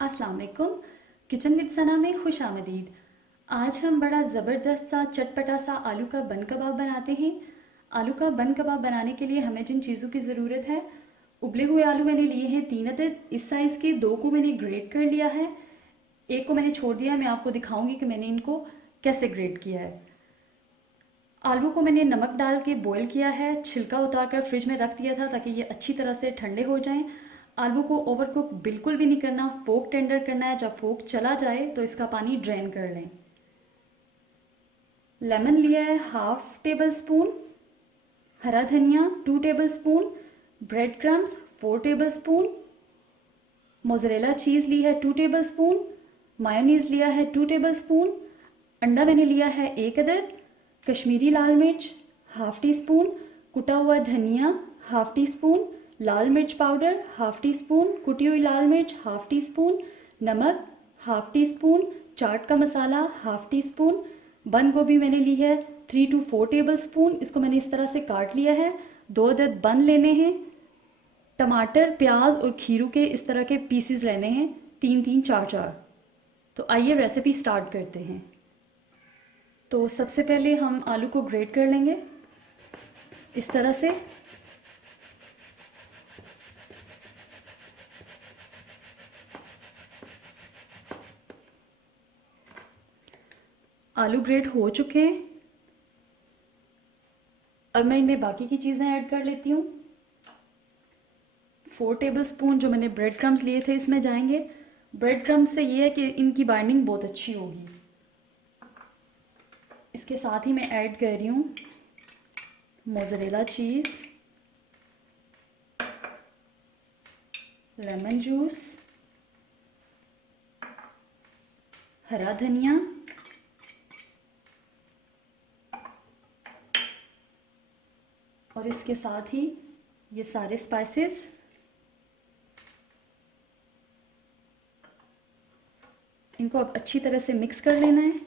अस्सलाम वालेकुम। Kitchen with सना में खुश आमदीद। आज हम बड़ा ज़बरदस्त सा चटपटा सा आलू का बन कबाब बनाते हैं। आलू का बन कबाब बनाने के लिए हमें जिन चीज़ों की ज़रूरत है, उबले हुए आलू मैंने लिए हैं 3 अदद। इस साइज़ के 2 को मैंने ग्रेट कर लिया है, एक को मैंने छोड़ दिया है। मैं आपको दिखाऊंगी कि मैंने इनको कैसे ग्रेट किया है। आलू को मैंने नमक डाल के बॉईल किया है, छिलका उतार कर फ्रिज में रख दिया था ताकि ये अच्छी तरह से ठंडे हो जाएं। आलू को ओवर कुक बिल्कुल भी नहीं करना, फोक टेंडर करना है। जब फोक चला जाए तो इसका पानी ड्रेन कर लें। लेमन लिया है 1/2 टेबल स्पून, हरा धनिया 2 tablespoon, bread crumbs 4 tablespoon, mozzarella cheese ली है 2 टेबल स्पून, मायोनीज़ लिया है 2 टेबल स्पून, अंडा मैंने लिया है 1 अदद, कश्मीरी लाल मिर्च 1/2 टी स्पून, कुटा हुआ धनिया 1/2 टी स्पून, लाल मिर्च पाउडर 1/2 टी स्पून, कुटी हुई लाल मिर्च 1/2 टी स्पून, नमक 1/2 टी स्पून, चाट का मसाला 1/2 टी स्पून। बंद गोभी मैंने ली है 3 to 4 टेबल स्पून, इसको मैंने इस तरह से काट लिया है। 2 अदद बंद लेने हैं। टमाटर, प्याज और खीरू के इस तरह के पीसेस लेने हैं, 3-3, 4-4। तो आइए रेसिपी स्टार्ट करते हैं। तो सबसे पहले हम आलू को ग्रेट कर लेंगे इस तरह से। आलू ग्रेट हो चुके हैं। अब मैं इनमें बाकी की चीज़ें ऐड कर लेती हूँ। 4 टेबल स्पून जो मैंने ब्रेड क्रम्स लिए थे इसमें जाएंगे। ब्रेड क्रम्स से ये है कि इनकी बाइंडिंग बहुत अच्छी होगी। इसके साथ ही मैं ऐड कर रही हूँ मोज़रेला चीज़, लेमन जूस, हरा धनिया, और इसके साथ ही ये सारे स्पाइसेस। इनको अब अच्छी तरह से मिक्स कर लेना है।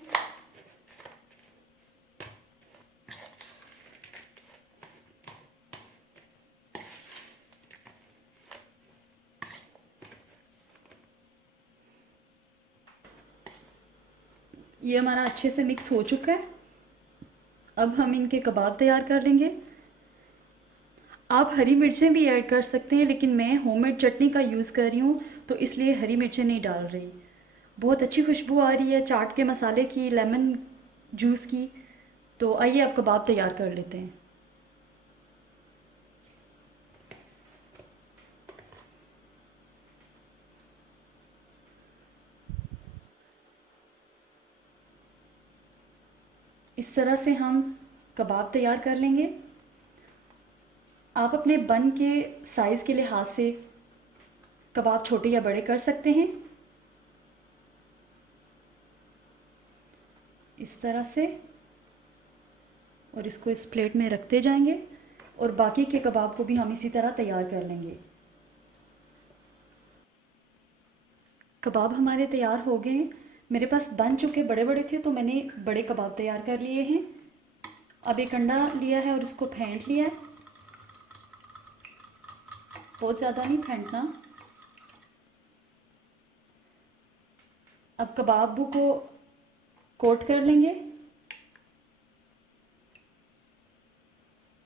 ये हमारा अच्छे से मिक्स हो चुका है। अब हम इनके कबाब तैयार कर लेंगे। आप हरी मिर्चें भी ऐड कर सकते हैं, लेकिन मैं होममेड चटनी का यूज़ कर रही हूँ तो इसलिए हरी मिर्चें नहीं डाल रही। बहुत अच्छी खुशबू आ रही है चाट के मसाले की, लेमन जूस की। तो आइए अब कबाब तैयार कर लेते हैं। इस तरह से हम कबाब तैयार कर लेंगे। आप अपने बन के साइज़ के लिहाज से कबाब छोटे या बड़े कर सकते हैं, इस तरह से। और इसको इस प्लेट में रखते जाएंगे और बाकी के कबाब को भी हम इसी तरह तैयार कर लेंगे। कबाब हमारे तैयार हो गए हैं। मेरे पास बन चुके बड़े बड़े थे तो मैंने बड़े कबाब तैयार कर लिए हैं। अब एक अंडा लिया है और उसको फेंट लिया है, बहुत ज़्यादा नहीं फेंटना। अब कबाब को कोट कर लेंगे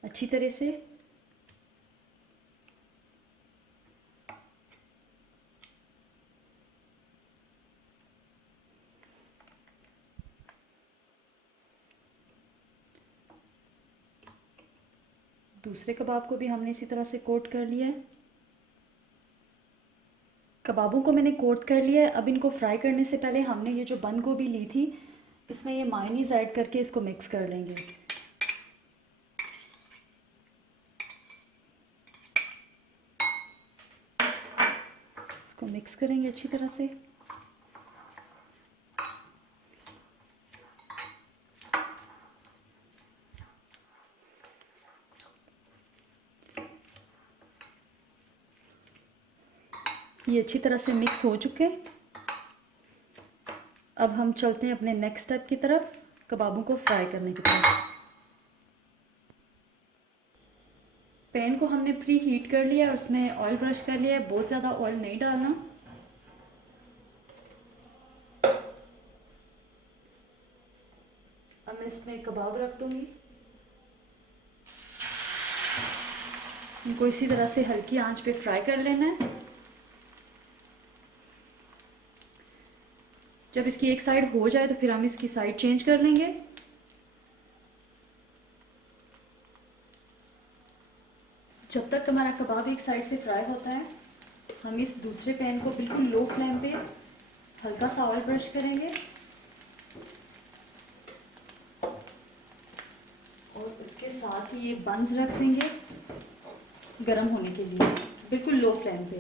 अच्छी तरह से। दूसरे कबाब को भी हमने इसी तरह से कोट कर लिया है। कबाबों को मैंने कोट कर लिया है। अब इनको फ्राई करने से पहले हमने ये जो बंद गोभी ली थी, इसमें ये मायोनीज़ ऐड करके इसको मिक्स कर लेंगे। इसको मिक्स करेंगे अच्छी तरह से। ये अच्छी तरह से मिक्स हो चुके हैं। अब हम चलते हैं अपने नेक्स्ट स्टेप की तरफ, कबाबों को फ्राई करने की तरफ। पैन को हमने प्री हीट कर लिया और उसमें ऑयल ब्रश कर लिया है। बहुत ज़्यादा ऑयल नहीं डालना। अब मैं इसमें कबाब रख दूँगी। इनको इसी तरह से हल्की आंच पे फ्राई कर लेना है। जब इसकी एक साइड हो जाए तो फिर हम इसकी साइड चेंज कर लेंगे। जब तक हमारा कबाब एक साइड से फ्राई होता है, हम इस दूसरे पैन को बिल्कुल लो फ्लेम पे हल्का सा ऑयल ब्रश करेंगे और उसके साथ ही ये बंस रख देंगे गरम होने के लिए, बिल्कुल लो फ्लेम पे।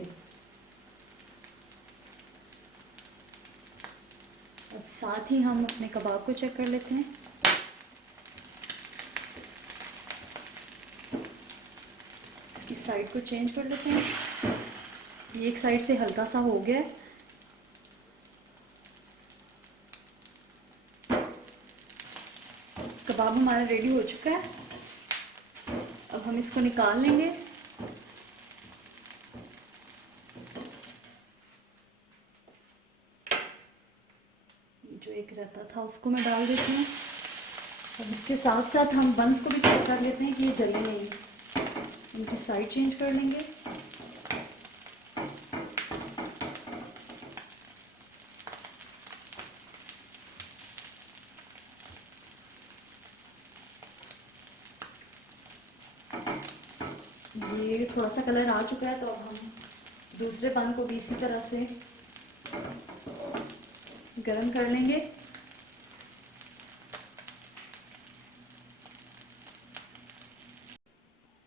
अब साथ ही हम अपने कबाब को चेक कर लेते हैं। इसकी साइड को चेंज कर लेते हैं। ये एक साइड से हल्का सा हो गया है। कबाब हमारा रेडी हो चुका है। अब हम इसको निकाल लेंगे। जो एक रहता था उसको मैं डाल देती हूँ। अब इसके साथ साथ हम बंस को भी चेक कर लेते हैं कि ये जले नहीं। इनकी साइड चेंज कर लेंगे। ये थोड़ा सा कलर आ चुका है, तो अब हम दूसरे बन को भी इसी तरह से गरम कर लेंगे।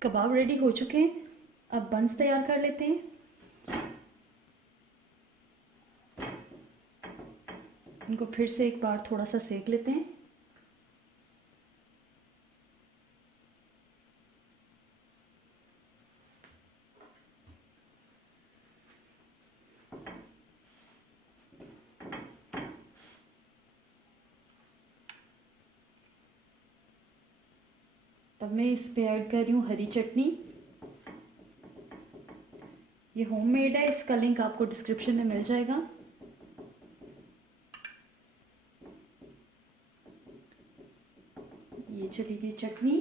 कबाब रेडी हो चुके हैं। अब बंस तैयार कर लेते हैं। इनको फिर से एक बार थोड़ा सा सेक लेते हैं। अब मैं इस पे ऐड कर रही हूँ हरी चटनी। ये होममेड है, इसका लिंक आपको डिस्क्रिप्शन में मिल जाएगा। ये चली गई चटनी।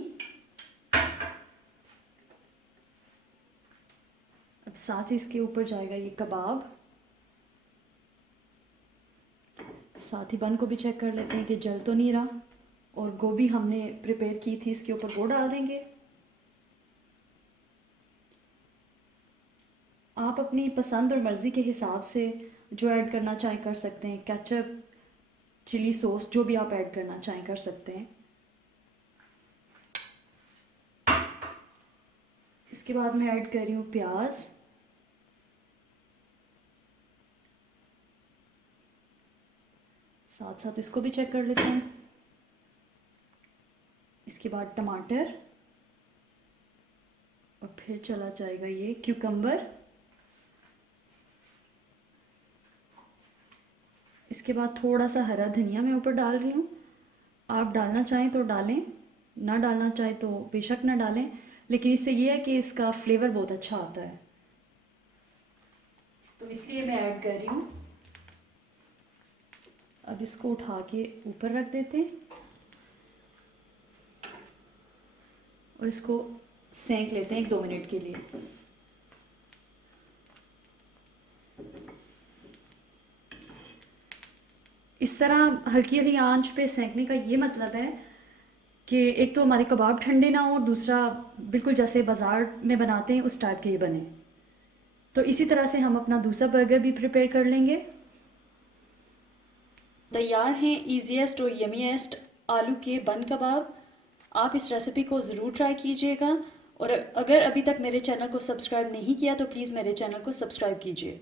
अब साथ ही इसके ऊपर जाएगा ये कबाब। साथ ही बन को भी चेक कर लेते हैं कि जल तो नहीं रहा। और गोभी हमने प्रिपेयर की थी, इसके ऊपर वो डाल देंगे। आप अपनी पसंद और मर्ज़ी के हिसाब से जो ऐड करना चाहें कर सकते हैं। केचप, चिली सॉस, जो भी आप ऐड करना चाहें कर सकते हैं। इसके बाद मैं ऐड कर रही हूँ प्याज। साथ साथ इसको भी चेक कर लेते हैं। इसके बाद टमाटर और फिर चला जाएगा ये क्यूकम्बर। इसके बाद थोड़ा सा हरा धनिया मैं ऊपर डाल रही हूँ। आप डालना चाहें तो डालें, ना डालना चाहें तो बेशक ना डालें, लेकिन इससे ये है कि इसका फ्लेवर बहुत अच्छा आता है, तो इसलिए मैं ऐड कर रही हूँ। अब इसको उठा के ऊपर रख देते हैं और इसको सेंक लेते हैं 1-2 मिनट के लिए। इस तरह हल्की हल्की आंच पे सेंकने का ये मतलब है कि एक तो हमारे कबाब ठंडे ना हो और दूसरा बिल्कुल जैसे बाज़ार में बनाते हैं उस टाइप के ये बने। तो इसी तरह से हम अपना दूसरा बर्गर भी प्रिपेयर कर लेंगे। तैयार हैं ईजीएस्ट और यमीएस्ट आलू के बन कबाब। आप इस रेसिपी को ज़रूर ट्राई कीजिएगा और अगर अभी तक मेरे चैनल को सब्सक्राइब नहीं किया तो प्लीज़ मेरे चैनल को सब्सक्राइब कीजिए।